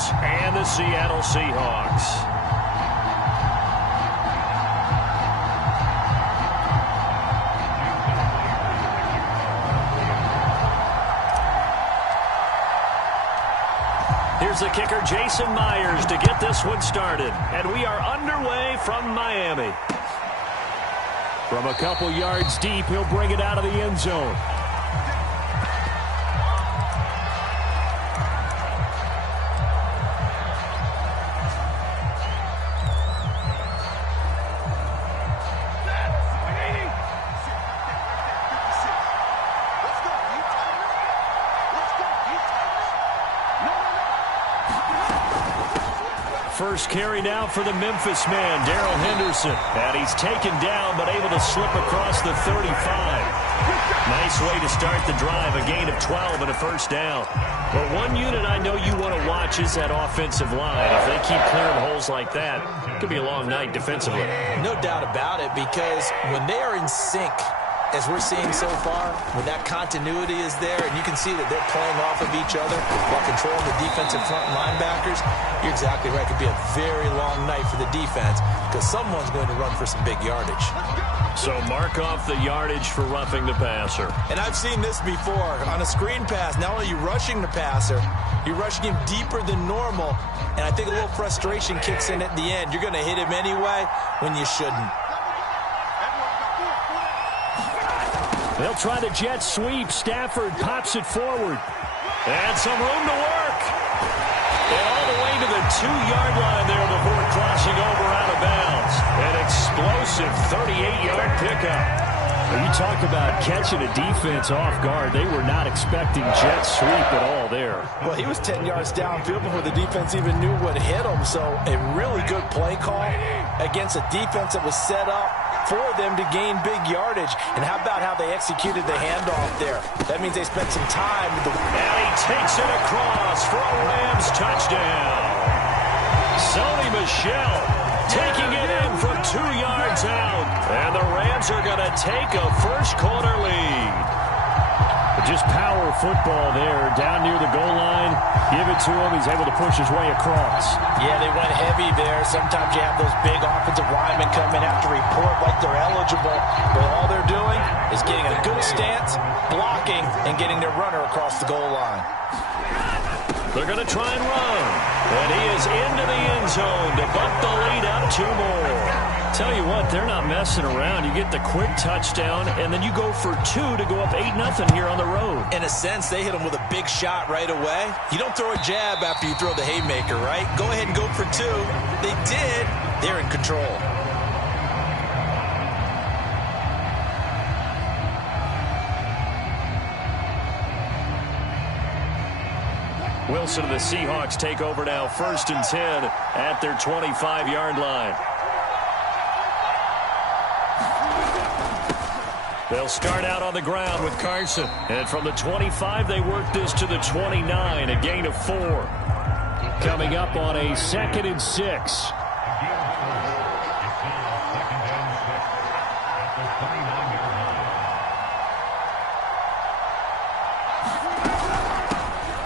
Rams and the Seattle Seahawks. Here's the kicker, Jason Myers, to get this one started. And we are underway from Miami. From a couple yards deep, he'll bring it out of the end zone. First carry now for the Memphis man, Darrell Henderson. And he's taken down, but able to slip across the 35. Nice way to start the drive, a gain of 12 and a first down. But one unit I know you want to watch is that offensive line. If they keep clearing holes like that, it could be a long night defensively. No doubt about it, because when they are in sync, as we're seeing so far, when that continuity is there, and you can see that they're playing off of each other while controlling the defensive front linebackers, you're exactly right. It could be a very long night for the defense because someone's going to run for some big yardage. So mark off the yardage for roughing the passer. And I've seen this before. On a screen pass, not only are you rushing the passer, you're rushing him deeper than normal, and I think a little frustration kicks in at the end. You're going to hit him anyway when you shouldn't. They'll try the jet sweep. Stafford pops it forward. And some room to work. And all the way to the 2-yard line there before crossing over out of bounds. An explosive 38-yard pickup. You talk about catching a defense off guard. They were not expecting jet sweep at all there. Well, he was 10 yards downfield before the defense even knew what hit him. So a really good play call against a defense that was set up for them to gain big yardage. And how about how they executed the handoff there? That means they spent some time with the... And he takes it across for a Rams touchdown. Sony Michel taking it in from 2 yards out. And the Rams are going to take a first-quarter lead. Just power football there, down near the goal line. Give it to him. He's able to push his way across. Yeah, they went heavy there. Sometimes you have those big offensive linemen come in, have to report like they're eligible. But all they're doing is getting a good stance, blocking, and getting their runner across the goal line. They're going to try and run. And he is into the end zone to bump the lead up 2 more. Tell you what, they're not messing around. You get the quick touchdown, and then you go for 2 to go up 8-0 here on the road. In a sense, they hit him with a big shot right away. You don't throw a jab after you throw the haymaker, right? Go ahead and go for 2. They did. They're in control. Wilson and the Seahawks take over now, 1st and 10 at their 25-yard line. They'll start out on the ground with Carson. And from the 25, they work this to the 29, a gain of 4. Coming up on a 2nd and 6.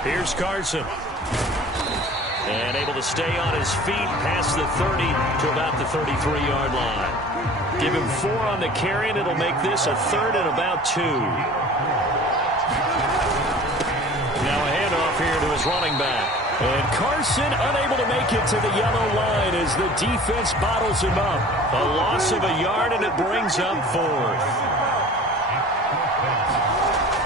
Here's Carson. And able to stay on his feet past the 30 to about the 33-yard line. Give him 4 on the carry, and it'll make this a 3rd and about 2. Now a handoff here to his running back. And Carson unable to make it to the yellow line as the defense bottles him up. A loss of a yard, and it brings up 4th.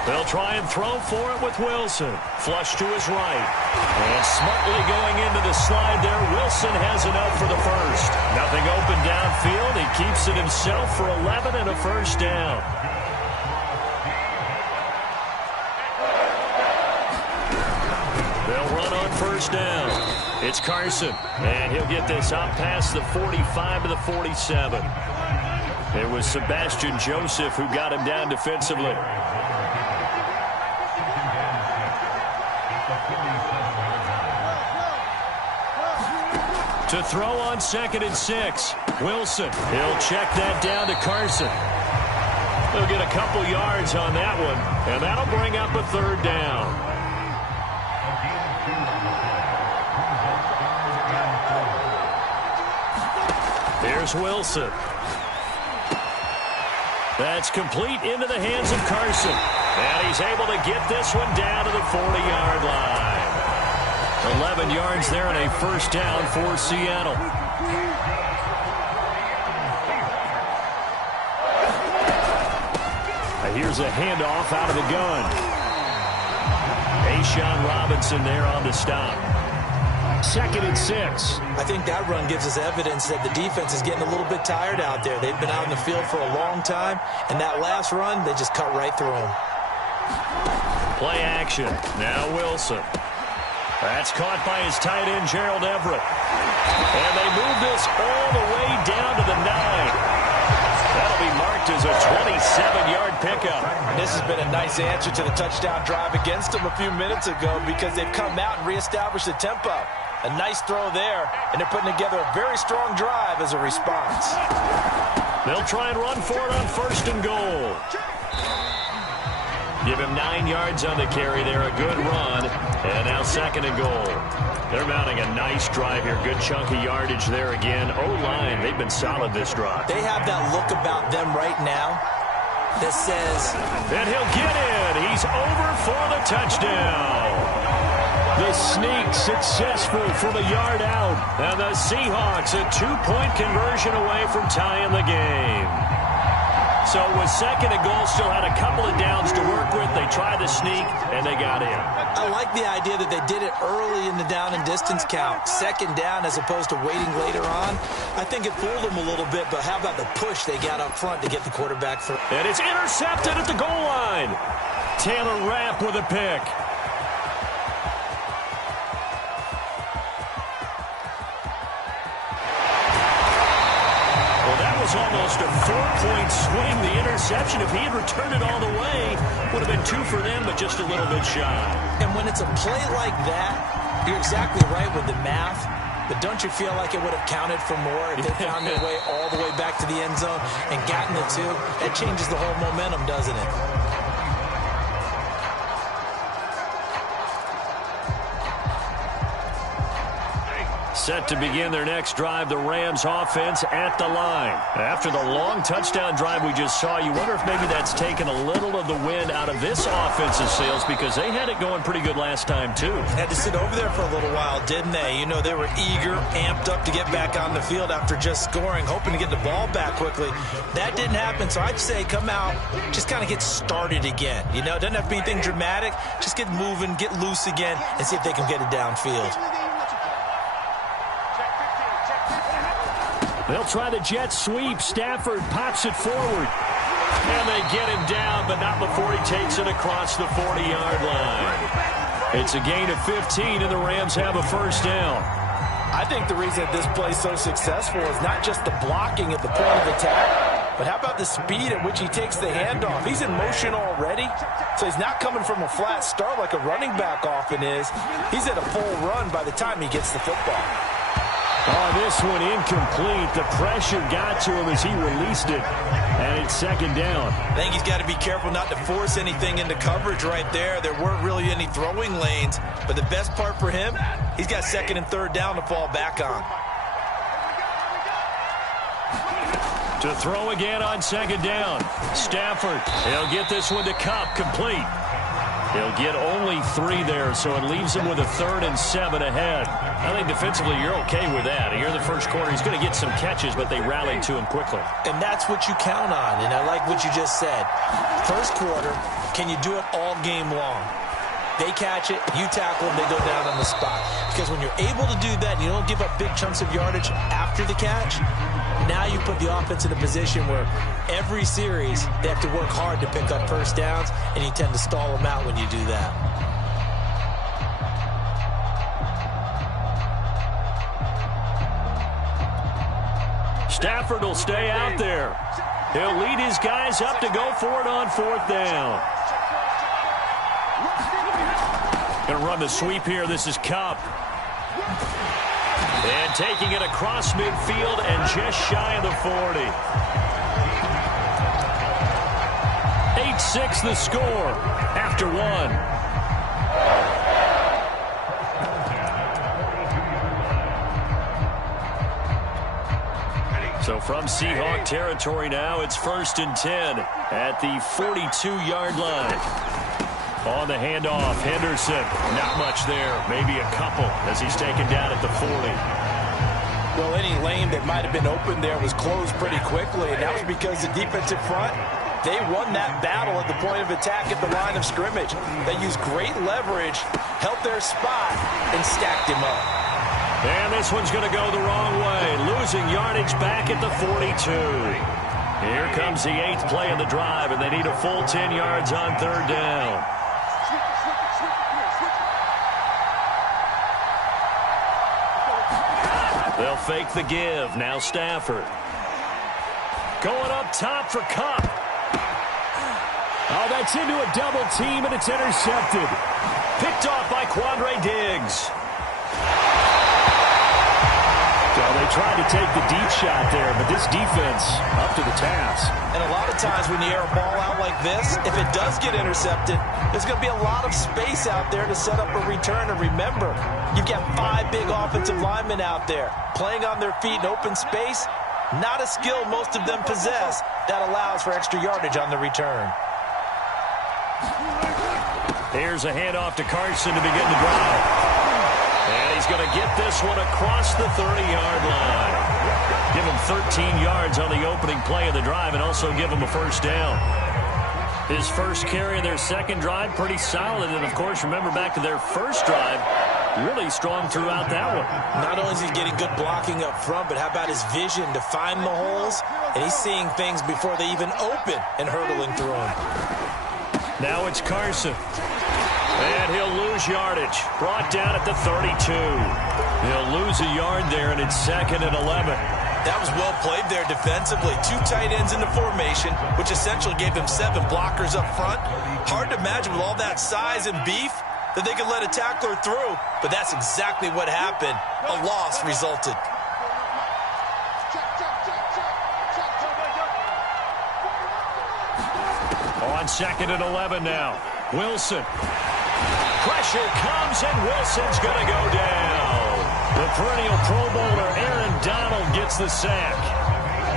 They'll try and throw for it with Wilson. Flush to his right. And smartly going into the slide there, Wilson has enough for the first. Nothing open downfield. He keeps it himself for 11 and a first down. They'll run on first down. It's Carson. And he'll get this up past the 45 to the 47. It was Sebastian Joseph who got him down defensively. To throw on 2nd and 6. Wilson. He'll check that down to Carson. He'll get a couple yards on that one, and that'll bring up a 3rd down. Here's Wilson. That's complete into the hands of Carson. And he's able to get this one down to the 40-yard line. 11 yards there and a first down for Seattle. Here's a handoff out of the gun. A'Shawn Robinson there on the stop. 2nd and 6. I think that run gives us evidence that the defense is getting a little bit tired out there. They've been out in the field for a long time, and that last run, they just cut right through them. Play action. Now Wilson. That's caught by his tight end, Gerald Everett. And they move this all the way down to the 9. That'll be marked as a 27-yard pickup. This has been a nice answer to the touchdown drive against them a few minutes ago because they've come out and reestablished the tempo. A nice throw there, and they're putting together a very strong drive as a response. They'll try and run for it on 1st and goal. Give him 9 yards on the carry there, a good run. And now 2nd and goal. They're mounting a nice drive here. Good chunk of yardage there again. O-line, they've been solid this drive. They have that look about them right now that says... And he'll get in. He's over for the touchdown. The sneak successful from a yard out. And the Seahawks a 2-point conversion away from tying the game. So with 2nd and goal, still had a couple of downs to work with. They tried the sneak, and they got in. I like the idea that they did it early in the down and distance count. 2nd down as opposed to waiting later on. I think it fooled them a little bit, but how about the push they got up front to get the quarterback through? And it's intercepted at the goal line. Taylor Rapp with a pick. Almost a 4-point swing. The interception, if he had returned it all the way, would have been 2 for them, but just a little bit shy. And when it's a play like that, you're exactly right with the math, but don't you feel like it would have counted for more if they found their way all the way back to the end zone and gotten the 2? That changes the whole momentum, doesn't it? Set to begin their next drive, the Rams offense at the line. After the long touchdown drive we just saw, you wonder if maybe that's taken a little of the wind out of this offensive sails because they had it going pretty good last time too. Had to sit over there for a little while, didn't they? You know, they were eager, amped up to get back on the field after just scoring, hoping to get the ball back quickly. That didn't happen, so I'd say come out, just kind of get started again. You know, it doesn't have to be anything dramatic. Just get moving, get loose again, and see if they can get it downfield. They'll try the jet sweep. Stafford pops it forward. And they get him down, but not before he takes it across the 40-yard line. It's a gain of 15, and the Rams have a first down. I think the reason that this play is so successful is not just the blocking at the point of attack, but how about the speed at which he takes the handoff? He's in motion already, so he's not coming from a flat start like a running back often is. He's at a full run by the time he gets the football. Oh, this one incomplete. The pressure got to him as he released it. And it's 2nd down. I think he's got to be careful not to force anything into coverage right there. There weren't really any throwing lanes. But the best part for him, he's got 2nd and 3rd down to fall back on. To throw again on 2nd down. Stafford, he'll get this one to Kupp, complete. He'll get only 3 there, so it leaves him with a 3rd and 7 ahead. I think defensively you're okay with that. Here in the first quarter, he's going to get some catches, but they rallied to him quickly. And that's what you count on, and I like what you just said. First quarter, can you do it all game long? They catch it, you tackle them, they go down on the spot. Because when you're able to do that and you don't give up big chunks of yardage after the catch, now you put the offense in a position where every series they have to work hard to pick up first downs, and you tend to stall them out when you do that. Stafford will stay out there. He'll lead his guys up to go for it on 4th down. Going to run the sweep here. This is Kupp. And taking it across midfield and just shy of the 40. 8-6 the score after 1. So from Seahawk territory now, it's 1st and 10 at the 42-yard line. On the handoff, Henderson. Not much there. Maybe a couple as he's taken down at the 40. Well, any lane that might have been open there was closed pretty quickly, and that was because the defensive front, they won that battle at the point of attack at the line of scrimmage. They used great leverage, held their spot, and stacked him up. And this one's going to go the wrong way. Losing yardage back at the 42. Here comes the 8th play of the drive, and they need a full 10 yards on 3rd down. They'll fake the give. Now Stafford. Going up top for Kupp. Oh, that's into a double team, and it's intercepted. Picked off by Quandre Diggs. Well, they tried to take the deep shot there, but this defense up to the task. And a lot of times when you air a ball out like this, if it does get intercepted, there's going to be a lot of space out there to set up a return. And remember, you've got 5 big offensive linemen out there playing on their feet in open space. Not a skill most of them possess that allows for extra yardage on the return. Here's a handoff to Carson to begin the drive. And he's going to get this one across the 30-yard line. Give him 13 yards on the opening play of the drive and also give him a first down. His first carry of their second drive, pretty solid. And, of course, remember back to their first drive, really strong throughout that one. Not only is he getting good blocking up front, but how about his vision to find the holes? And he's seeing things before they even open and hurdling through them. Now it's Carson. And he'll lose yardage. Brought down at the 32. He'll lose a yard there, and it's 2nd and 11. That was well played there defensively. 2 tight ends in the formation, which essentially gave them 7 blockers up front. Hard to imagine with all that size and beef that they could let a tackler through, but that's exactly what happened. A loss resulted. On 2nd and 11 now. Wilson. Pressure comes, and Wilson's going to go down. The perennial Pro Bowler Aaron Donald gets the sack.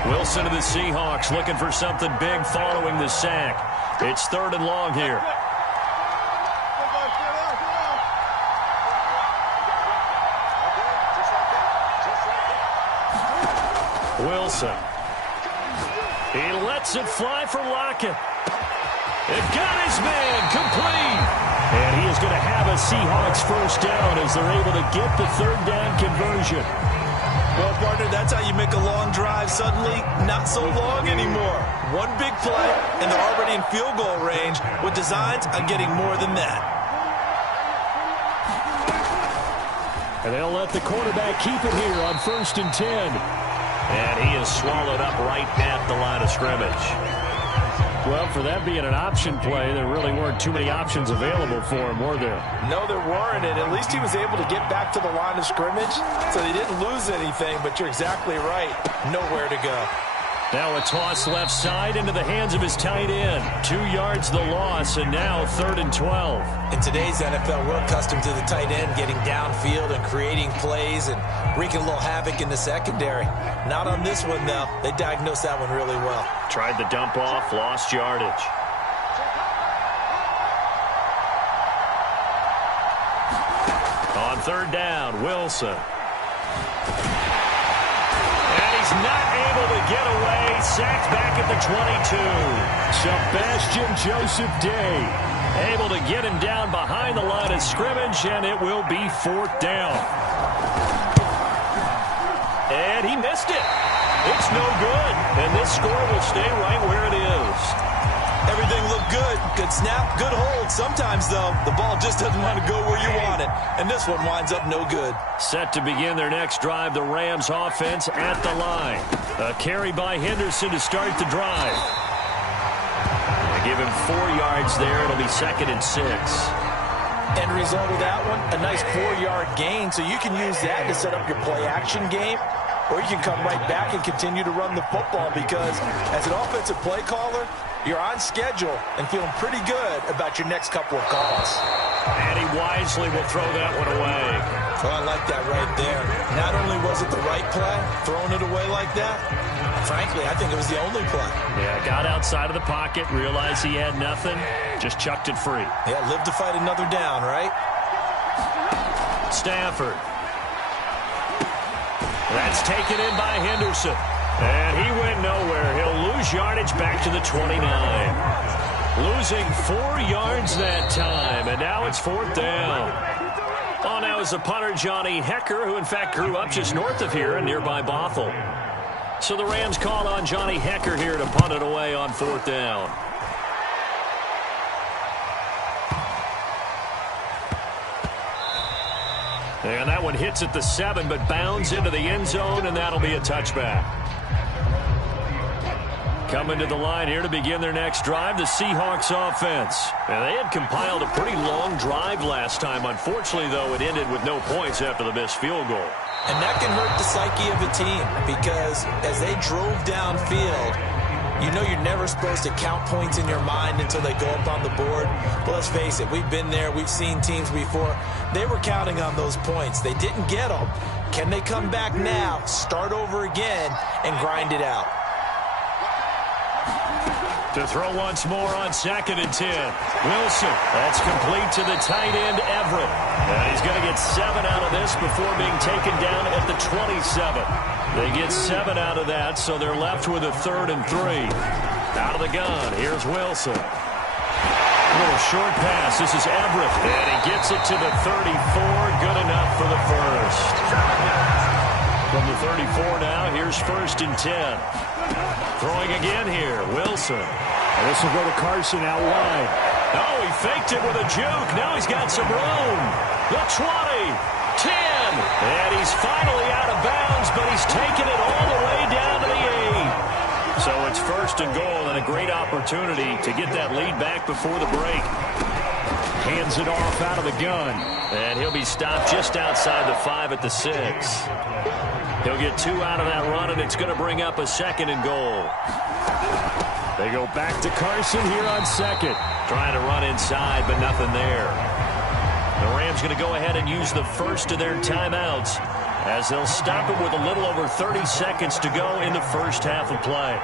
Wilson of the Seahawks looking for something big following the sack. It's 3rd and long here. Wilson. He lets it fly for Lockett. It got his man complete. And he is going to have a Seahawks first down as they're able to get the 3rd down conversion. Well, partner, that's how you make a long drive suddenly not so long anymore. One big play, and they're already in field goal range with designs on getting more than that. And they'll let the quarterback keep it here on 1st and 10. And he is swallowed up right at the line of scrimmage. Well, for that being an option play, there really weren't too many options available for him, were there? No, there weren't, and at least he was able to get back to the line of scrimmage, so they didn't lose anything, but you're exactly right. Nowhere to go. Now a toss left side into the hands of his tight end. 2 yards the loss, and now 3rd and 12. In today's NFL, we're accustomed to the tight end getting downfield and creating plays and wreaking a little havoc in the secondary. Not on this one, though. They diagnosed that one really well. Tried the dump off, lost yardage. On 3rd down, Wilson. And he's not able to get away. Sacked back at the 22. Sebastian Joseph Day able to get him down behind the line of scrimmage, and it will be 4th down. And he missed it. It's no good. And this score will stay right where it is. Everything looked good. Good snap, good hold. Sometimes, though, the ball just doesn't want to go where you want it. And this one winds up no good. Set to begin their next drive, the Rams offense at the line. A carry by Henderson to start the drive. They give him 4 yards there. It'll be 2nd and 6. End result of that one, a nice 4-yard gain. So you can use that to set up your play-action game. Or you can come right back and continue to run the football because as an offensive play caller, you're on schedule and feeling pretty good about your next couple of calls. And he wisely will throw that one away. Oh, I like that right there. Not only was it the right play, throwing it away like that, frankly, I think it was the only play. Yeah, got outside of the pocket, realized he had nothing, just chucked it free. Yeah, live to fight another down, right? Stafford. That's taken in by Henderson. And he went nowhere. He'll lose yardage back to the 29. Losing 4 yards that time, and now it's 4th down. On now is the punter, Johnny Hecker, who in fact grew up just north of here in nearby Bothell. So the Rams call on Johnny Hecker here to punt it away on 4th down. And that one hits at the 7, but bounds into the end zone, and that'll be a touchback. Coming to the line here to begin their next drive, the Seahawks offense. And they had compiled a pretty long drive last time. Unfortunately, though, it ended with no points after the missed field goal. And that can hurt the psyche of a team because as they drove downfield, you know you're never supposed to count points in your mind until they go up on the board. But let's face it, we've been there. We've seen teams before. They were counting on those points. They didn't get them. Can they come back now, start over again, and grind it out? To throw once more on 2nd and 10. Wilson, that's complete to the tight end, Everett. And he's going to get 7 out of this before being taken down at the 27. They get 7 out of that, so they're left with a 3rd and 3. Out of the gun, here's Wilson. A little short pass, this is Everett. And he gets it to the 34, good enough for the first. From the 34 now, here's 1st and 10. Throwing again here, Wilson. And this will go to Carson out wide. Oh, he faked it with a juke. Now he's got some room. The 20, 10. And he's finally out of bounds, but he's taken it all the way down to the 8. So it's 1st and goal and a great opportunity to get that lead back before the break. Hands it off out of the gun. And he'll be stopped just outside the 5 at the 6. He'll get 2 out of that run, and it's going to bring up a 2nd and goal. They go back to Carson here on 2nd. Trying to run inside, but nothing there. The Rams going to go ahead and use the first of their timeouts as they'll stop it with a little over 30 seconds to go in the first half of play.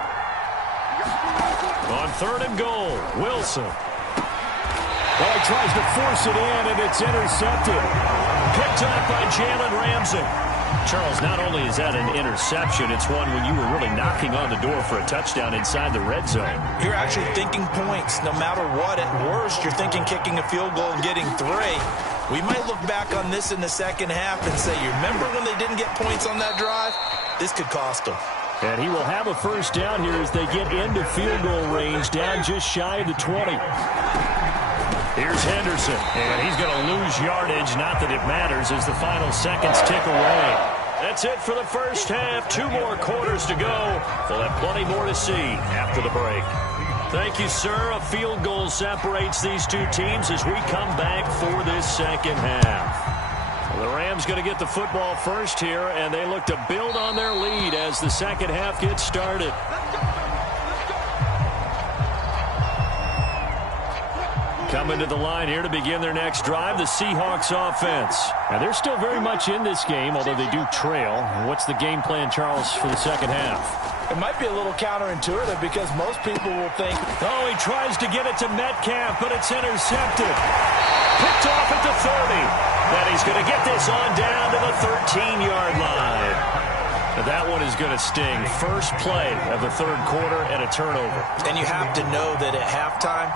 On 3rd and goal, Wilson. Well, he tries to force it in, and it's intercepted. Picked up by Jalen Ramsey. Charles, not only is that an interception, it's one when you were really knocking on the door for a touchdown inside the red zone. You're actually thinking points no matter what. At worst, you're thinking kicking a field goal and getting 3. We might look back on this in the second half and say, you remember when they didn't get points on that drive? This could cost them. And he will have a first down here as they get into field goal range, down just shy of the 20. Here's Henderson, and he's going to lose yardage. Not that it matters as the final seconds tick away. That's it for the first half. 2 more quarters to go. We'll have plenty more to see after the break. Thank you, sir. A field goal separates these two teams as we come back for this second half. Well, the Rams going to get the football first here, and they look to build on their lead as the second half gets started. Coming to the line here to begin their next drive, the Seahawks offense. Now, they're still very much in this game, although they do trail. What's the game plan, Charles, for the second half? It might be a little counterintuitive because most people will think, oh, he tries to get it to Metcalf, but it's intercepted. Picked off at the 30. Then he's going to get this on down to the 13-yard line. That one is going to sting. First play of the 3rd quarter and a turnover. And you have to know that at halftime,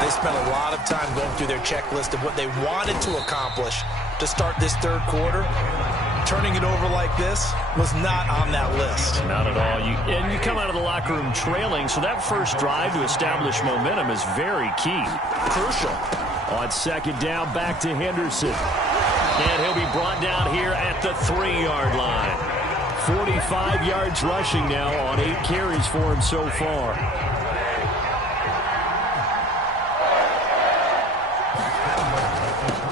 they spent a lot of time going through their checklist of what they wanted to accomplish to start this 3rd quarter. Turning it over like this was not on that list. Not at all. You come out of the locker room trailing, so that first drive to establish momentum is very key. Crucial. On 2nd down, back to Henderson. And he'll be brought down here at the 3-yard line. 45 yards rushing now on 8 carries for him so far.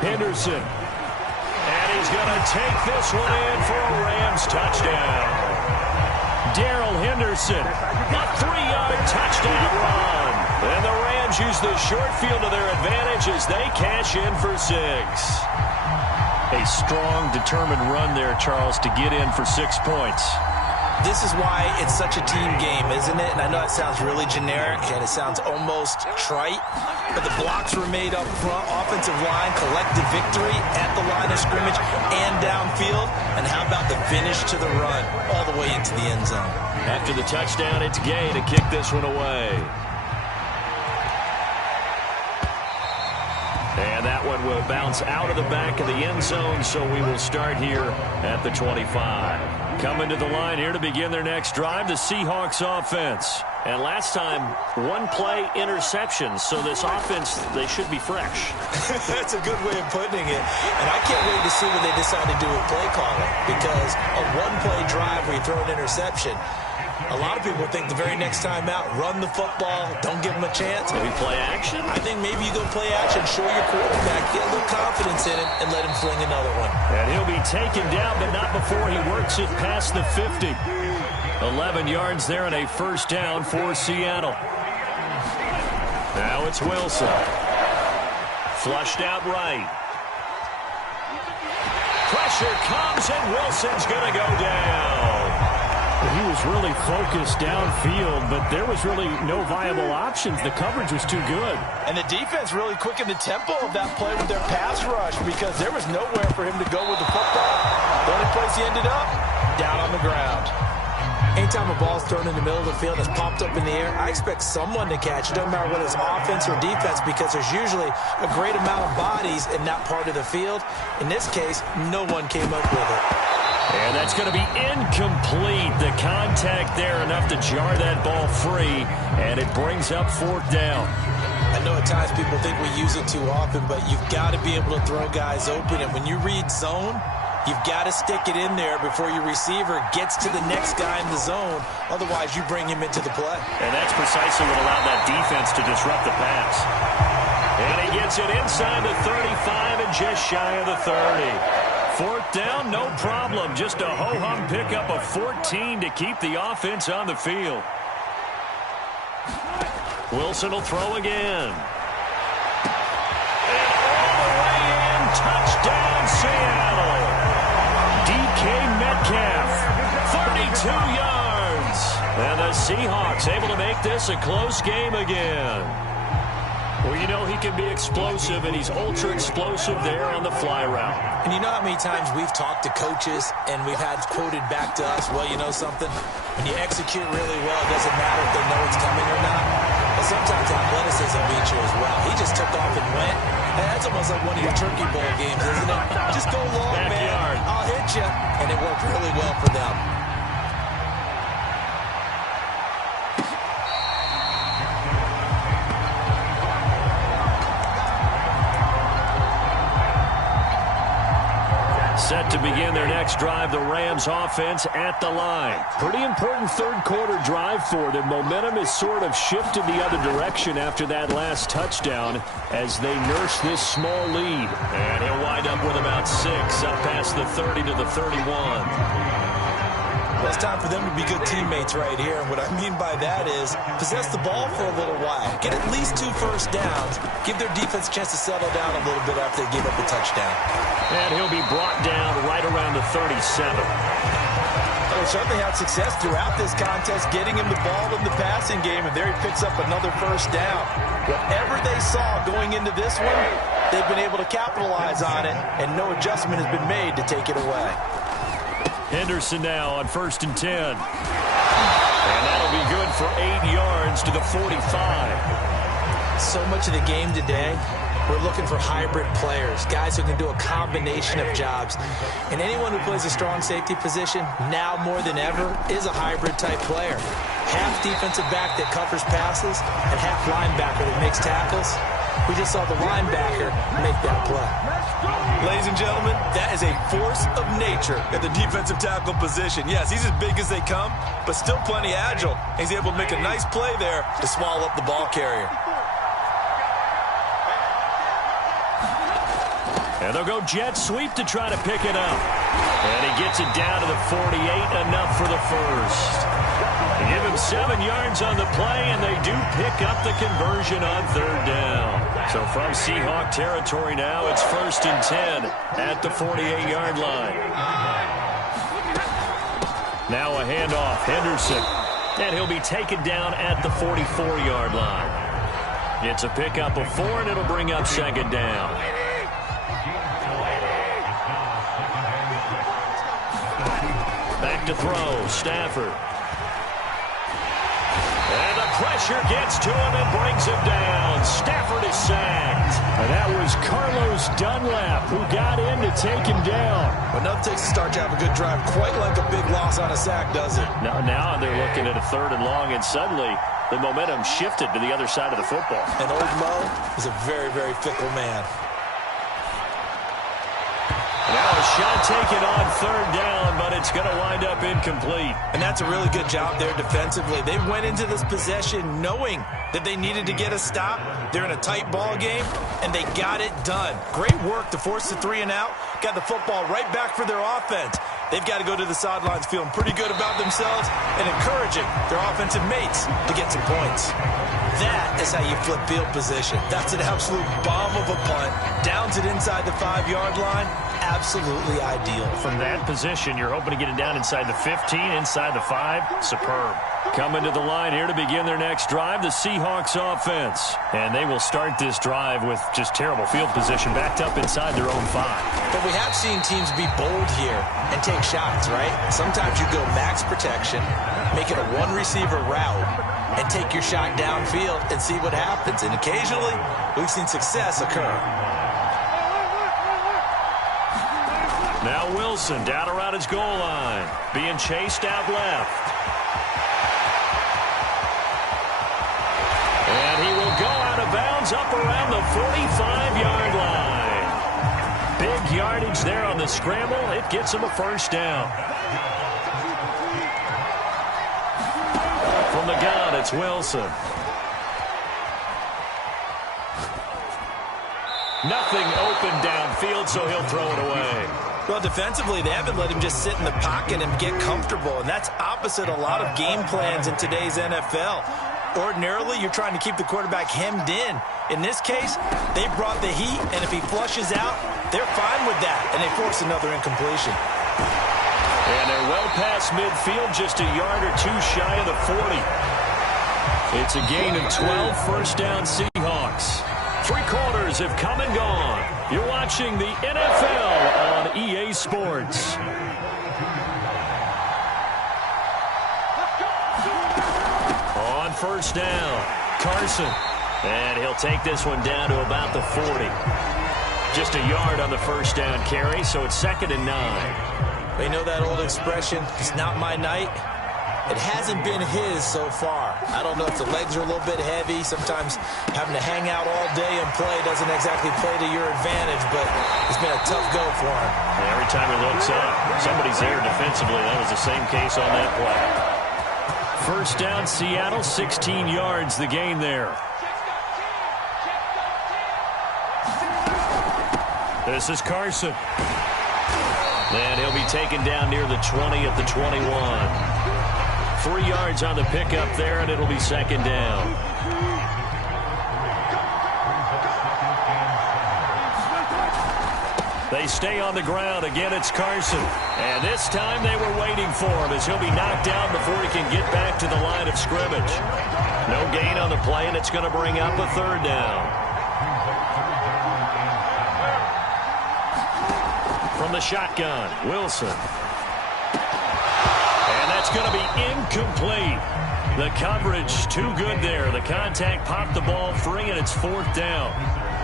Henderson. And he's going to take this one in for a Rams touchdown. Darrell Henderson. A 3-yard touchdown run. And the Rams use the short field to their advantage as they cash in for 6. A strong, determined run there, Charles, to get in for 6 points. This is why it's such a team game, isn't it? And I know it sounds really generic and it sounds almost trite, but the blocks were made up front, offensive line, collective victory at the line of scrimmage and downfield. And how about the finish to the run all the way into the end zone? After the touchdown, it's Gay to kick this one away. And that one will bounce out of the back of the end zone, so we will start here at the 25. Coming to the line here to begin their next drive, the Seahawks offense. And last time, one play interception, so this offense, they should be fresh. That's a good way of putting it. And I can't wait to see what they decide to do with play calling, because a one-play drive where you throw an interception, a lot of people think the very next time out, run the football, don't give them a chance. Maybe play action? I think maybe you go play action, show your quarterback, get a little confidence in it, and let him fling another one. And he'll be taken down, but not before he works it past the 50. 11 yards there and a first down for Seattle. Now it's Wilson. Flushed out right. Pressure comes, and Wilson's going to go down. He was really focused downfield, but there was really no viable options. The coverage was too good. And the defense really quickened the tempo of that play with their pass rush, because there was nowhere for him to go with the football. The only place he ended up, down on the ground. Anytime a ball's thrown in the middle of the field that's popped up in the air, I expect someone to catch it. Doesn't matter whether it's offense or defense, because there's usually a great amount of bodies in that part of the field. In this case, no one came up with it. And that's going to be incomplete. The contact there enough to jar that ball free, and it brings up 4th down. I know at times people think we use it too often, but you've got to be able to throw guys open. And when you read zone, you've got to stick it in there before your receiver gets to the next guy in the zone. Otherwise, you bring him into the play. And that's precisely what allowed that defense to disrupt the pass. And he gets it inside the 35 and just shy of the 30. 4th down, no problem. Just a ho-hum pickup of 14 to keep the offense on the field. Wilson will throw again. And all the way in, touchdown Seattle. DK Metcalf, 32 yards. And the Seahawks able to make this a close game again. Well, you know he can be explosive, and he's ultra-explosive there on the fly route. And you know how many times we've talked to coaches and we've had quoted back to us, well, you know something? When you execute really well, it doesn't matter if they know it's coming or not. But sometimes athleticism beats you as well. He just took off and went. And that's almost like one of your Turkey Bowl games, isn't it? Just go long, Backyard. man. I'll hit you. And it worked really well for them. Set to begin their next drive, the Rams offense at the line. Pretty important third-quarter drive for them. Momentum is sort of shifted the other direction after that last touchdown as they nurse this small lead. And he'll wind up with about 6 up past the 30 to the 31. Well, it's time for them to be good teammates right here. And what I mean by that is possess the ball for a little while. Get at least 2 first downs. Give their defense a chance to settle down a little bit after they give up a touchdown. And he'll be brought down right around the 37. They certainly had success throughout this contest, getting him the ball in the passing game, and there he picks up another first down. Whatever they saw going into this one, they've been able to capitalize on it, and no adjustment has been made to take it away. Henderson now on 1st and 10. And that'll be good for 8 yards to the 45. So much of the game today, we're looking for hybrid players, guys who can do a combination of jobs. And anyone who plays a strong safety position, now more than ever, is a hybrid-type player. Half defensive back that covers passes and half linebacker that makes tackles. We just saw the linebacker make that play. Ladies and gentlemen, that is a force of nature at the defensive tackle position. Yes, he's as big as they come, but still plenty agile. He's able to make a nice play there to swallow up the ball carrier. And they'll go jet sweep to try to pick it up. And he gets it down to the 48, enough for the first. They give him 7 yards on the play, and they do pick up the conversion on 3rd down. So from Seahawk territory now, it's 1st and 10 at the 48-yard line. Now a handoff, Henderson. And he'll be taken down at the 44-yard line. It's a pickup of 4, and it'll bring up 2nd down. Back to throw, Stafford. And the pressure gets to him and brings him down. Stafford is sacked. And that was Carlos Dunlap who got in to take him down. But nothing takes a start to have a good drive, quite like a big loss on a sack, does it? Now they're looking at a 3rd and long, and suddenly the momentum shifted to the other side of the football. And old Mo is a very, very fickle man. Now a shot taken on 3rd down, but it's going to wind up incomplete. And that's a really good job there defensively. They went into this possession knowing that they needed to get a stop. They're in a tight ball game, and they got it done. Great work to force the 3 and out. Got the football right back for their offense. They've got to go to the sidelines feeling pretty good about themselves and encouraging their offensive mates to get some points. That is how you flip field position. That's an absolute bomb of a punt. Downs it inside the 5-yard line. Absolutely ideal. From that position, you're hoping to get it down inside the 15, inside the 5. Superb. Coming to the line here to begin their next drive, the Seahawks offense. And they will start this drive with just terrible field position, backed up inside their own 5. But we have seen teams be bold here and take shots, right? Sometimes you go max protection, make it a 1-receiver route, and take your shot downfield and see what happens. And occasionally, we've seen success occur. Now Wilson down around his goal line, being chased out left. And he will go out of bounds up around the 45-yard line. Big yardage there on the scramble. It gets him a 1st down. From the gun, it's Wilson. Nothing open downfield, so he'll throw it away. Well, defensively, they haven't let him just sit in the pocket and get comfortable, and that's opposite a lot of game plans in today's NFL. Ordinarily, you're trying to keep the quarterback hemmed in. In this case, they brought the heat, and if he flushes out, they're fine with that, and they force another incompletion. And they're well past midfield, just a yard or 2 shy of the 40. It's a gain of 12, 1st down Seahawks. 3 quarters have come and gone. You're watching the NFL on EA Sports. On 1st down, Carson. And he'll take this one down to about the 40. Just a yard on the 1st down carry, so it's 2nd and 9. You know that old expression, it's not my night? It hasn't been his so far. I don't know if the legs are a little bit heavy. Sometimes having to hang out all day and play doesn't exactly play to your advantage, but it's been a tough go for him. And every time he looks up, somebody's there defensively. That was the same case on that play. 1st down, Seattle, 16 yards, the gain there. This is Carson. And he'll be taken down near the 20 at the 21. 3 yards on the pickup there, and it'll be 2nd down. They stay on the ground. Again, it's Carson. And this time they were waiting for him as he'll be knocked down before he can get back to the line of scrimmage. No gain on the play, and it's going to bring up a 3rd down. From the shotgun, Wilson. And that's going to be incomplete. The coverage too good there. The contact popped the ball free, and it's 4th down.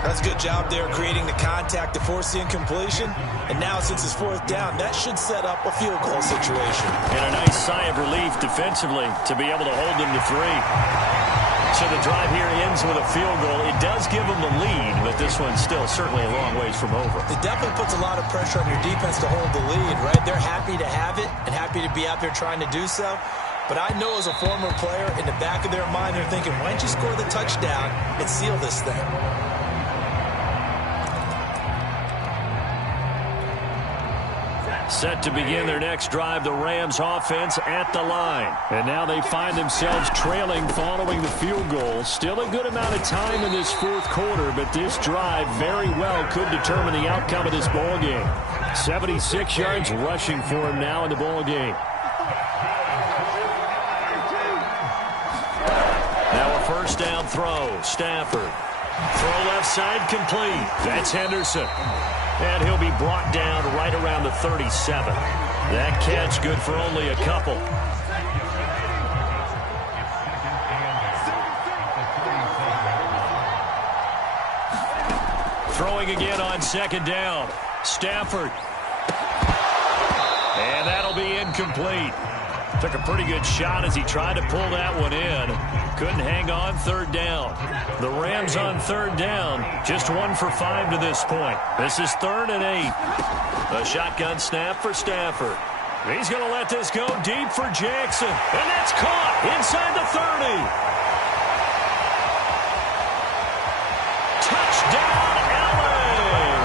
That's a good job there creating the contact to force the incompletion. And now since it's 4th down, that should set up a field goal situation. And a nice sigh of relief defensively to be able to hold them to 3. So the drive here ends with a field goal. It does give them the lead, but this one's still certainly a long ways from over. It definitely puts a lot of pressure on your defense to hold the lead, right? They're happy to have it and happy to be out there trying to do so. But I know as a former player, in the back of their mind, they're thinking, why don't you score the touchdown and seal this thing? Set to begin their next drive, the Rams offense at the line. And now they find themselves trailing following the field goal. Still a good amount of time in this fourth quarter, but this drive very well could determine the outcome of this ball game. 76 yards rushing for him now in the ball game. Now a first down throw. Stafford. Throw left side complete. That's Henderson. And he'll be brought down right around the 37. That catch good for only a couple. Throwing again on second down. Stafford. And that'll be incomplete. Took a pretty good shot as he tried to pull that one in. Couldn't hang on third down. The Rams on third down. Just 1 for 5 to this point. This is 3rd and 8. A shotgun snap for Stafford. He's going to let this go deep for Jackson. And that's caught inside the 30. Touchdown, LA!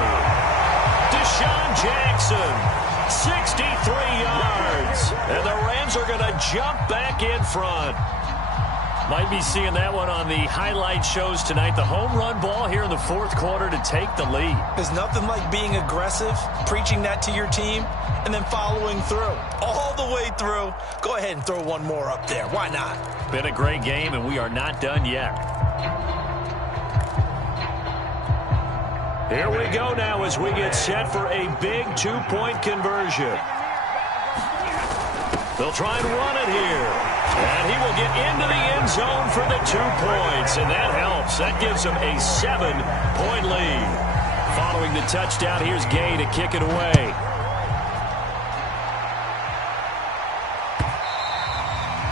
Deshaun Jackson. 63 yards. And the Rams are going to jump back in front. Might be seeing that one on the highlight shows tonight. The home run ball here in the fourth quarter to take the lead. There's nothing like being aggressive, preaching that to your team, and then following through. All the way through. Go ahead and throw one more up there. Why not? Been a great game, and we are not done yet. Here we go now as we get set for a big two-point conversion. They'll try and run it here. And he will get into the end zone for the 2 points. And that helps. That gives him a 7-point lead. Following the touchdown, here's Gay to kick it away.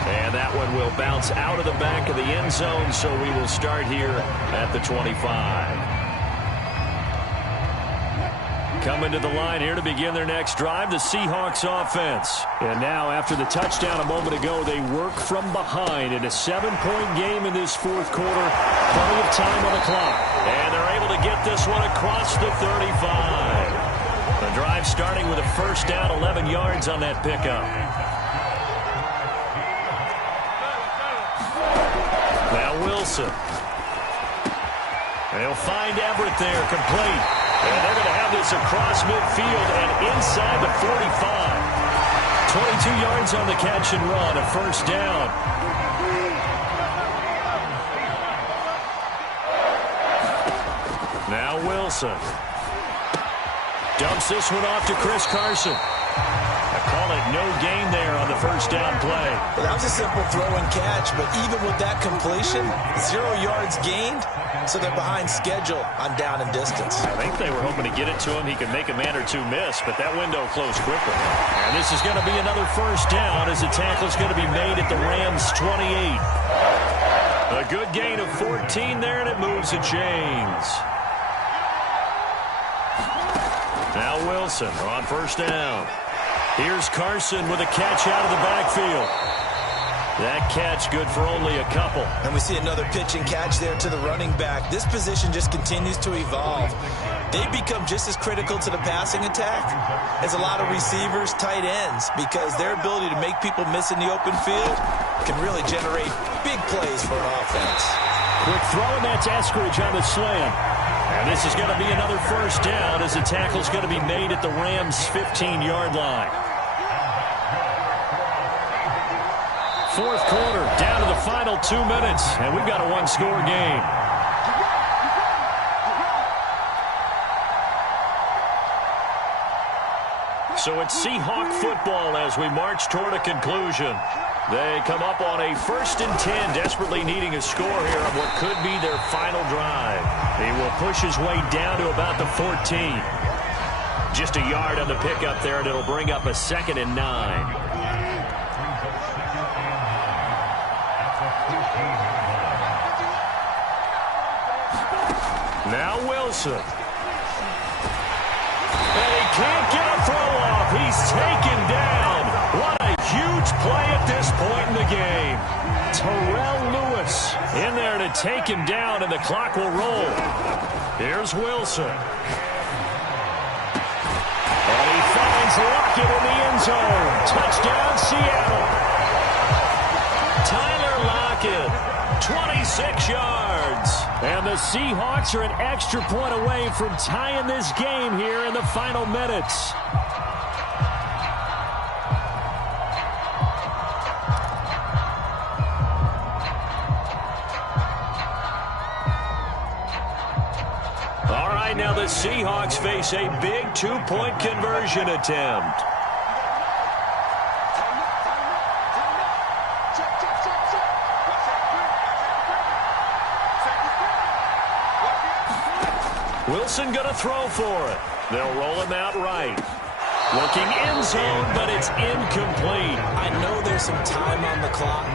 And that one will bounce out of the back of the end zone, so we will start here at the 25. Coming to the line here to begin their next drive, the Seahawks offense. And now, after the touchdown a moment ago, they work from behind in a 7-point game in this fourth quarter. Plenty of time on the clock. And they're able to get this one across the 35. The drive starting with a first down, 11 yards on that pickup. Now Wilson. And he'll find Everett there, complete. And they're going to have this across midfield and inside the 45. 22 yards on the catch and run, a first down. Now Wilson. Dumps this one off to Chris Carson. I call it no gain there on the first down play. Well, that was a simple throw and catch, but even with that completion, 0 yards gained. So they're behind schedule on down and distance. I think they were hoping to get it to him. He could make a man or two miss, but that window closed quickly. And this is going to be another first down as the tackle is going to be made at the Rams' 28. A good gain of 14 there, and it moves the chains. Now Wilson on first down. Here's Carson with a catch out of the backfield. That catch good for only a couple. And we see another pitch and catch there to the running back. This position just continues to evolve. They become just as critical to the passing attack as a lot of receivers, tight ends, because their ability to make people miss in the open field can really generate big plays for an offense. Quick throw, and that's Eskridge on the slam. And this is going to be another first down as the tackle's going to be made at the Rams' 15-yard line. Fourth quarter, down to the final 2 minutes, and we've got a one-score game. So it's Seahawk football as we march toward a conclusion. They come up on a 1st and 10, desperately needing a score here on what could be their final drive. He will push his way down to about the 14. Just a yard on the pickup there, and it'll bring up a 2nd and 9. Now Wilson. And he can't get a throw off. He's taken down. What a huge play at this point in the game. Terrell Lewis in there to take him down, and the clock will roll. Here's Wilson. And he finds He's Lockett in the end zone. Touchdown, Seattle. Tyler Lockett, 26 yards. And the Seahawks are an extra point away from tying this game here in the final minutes. All right, now the Seahawks face a big two-point conversion attempt. Wilson going to throw for it. They'll roll him out right. Looking end zone, but it's incomplete. I know there's some time on the clock,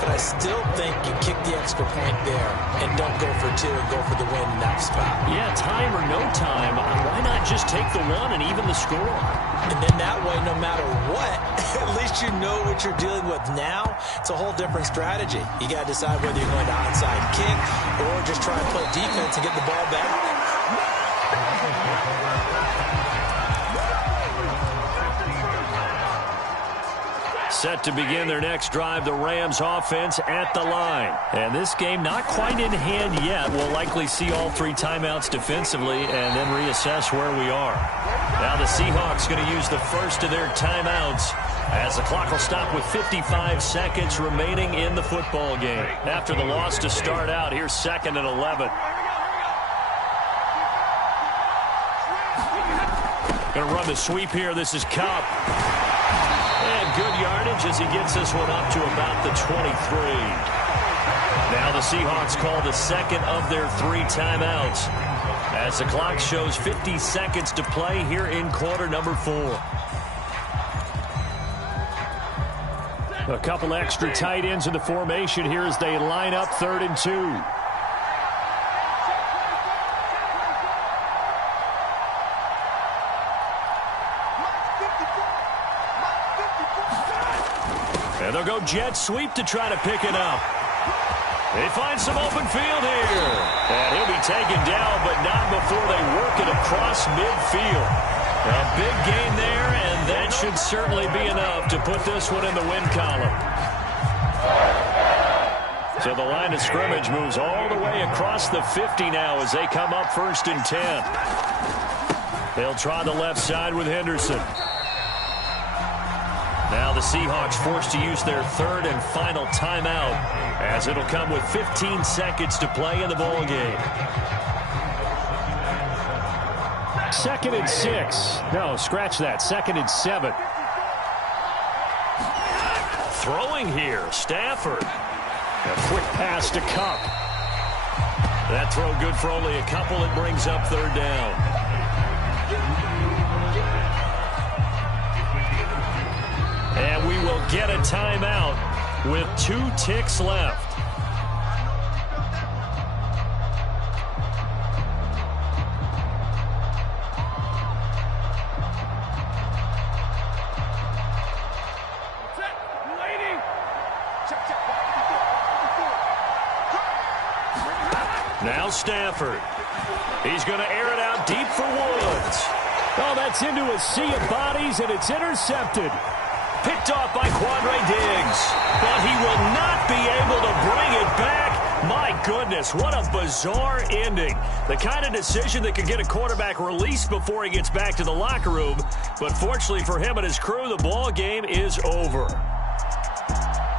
but I still think you kick the extra point there and don't go for two and go for the win in that spot. Yeah, time or no time. Why not just take the one and even the score? And then that way, no matter what, at least you know what you're dealing with now. It's a whole different strategy. You got to decide whether you're going to onside kick or just try and play defense and get the ball back. Set to begin their next drive, the Rams offense at the line. And this game not quite in hand yet. We'll likely see all three timeouts defensively and then reassess where we are. Now the Seahawks going to use the first of their timeouts as the clock will stop with 55 seconds remaining in the football game. After the loss to start out, here's 2nd and 11. Going to run the sweep here. This is Cup. And good yardage as he gets this one up to about the 23. Now the Seahawks call the second of their 3 timeouts as the clock shows 50 seconds to play here in quarter number 4. A couple extra tight ends in the formation here as they line up 3rd and 2. And they'll go jet sweep to try to pick it up. They find some open field here. And he'll be taken down, but not before they work it across midfield. A big gain there, and that should certainly be enough to put this one in the win column. So the line of scrimmage moves all the way across the 50 now as they come up 1st and 10. They'll try the left side with Henderson. Now the Seahawks forced to use their 3rd and final timeout as it'll come with 15 seconds to play in the ball game. 2nd and 6. No, scratch that. 2nd and 7. Throwing here, Stafford. A quick pass to Cup. That throw good for only a couple. It brings up 3rd down. And we will get a timeout with 2 ticks left. Now Stafford. He's going to air it out deep for Woods. Oh, that's into a sea of bodies, and it's intercepted. Picked off by Quandre Diggs. But he will not be able to bring it back. My goodness, what a bizarre ending. The kind of decision that could get a quarterback released before he gets back to the locker room. But fortunately for him and his crew, the ball game is over.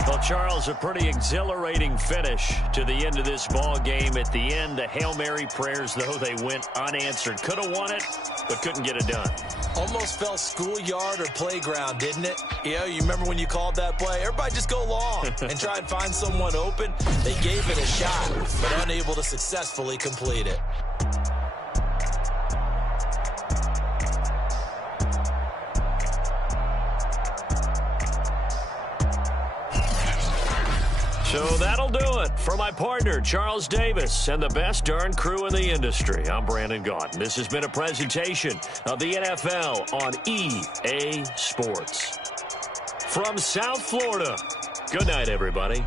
Well, Charles, a pretty exhilarating finish to the end of this ball game. At the end, the Hail Mary prayers, though, they went unanswered. Could have won it, but couldn't get it done. Almost felt schoolyard or playground, didn't it? Yeah, you remember when you called that play? Everybody just go long and try and find someone open. They gave it a shot, but unable to successfully complete it. So that'll do it for my partner, Charles Davis, and the best darn crew in the industry. I'm Brandon Gaudin. This has been a presentation of the NFL on EA Sports. From South Florida, good night, everybody.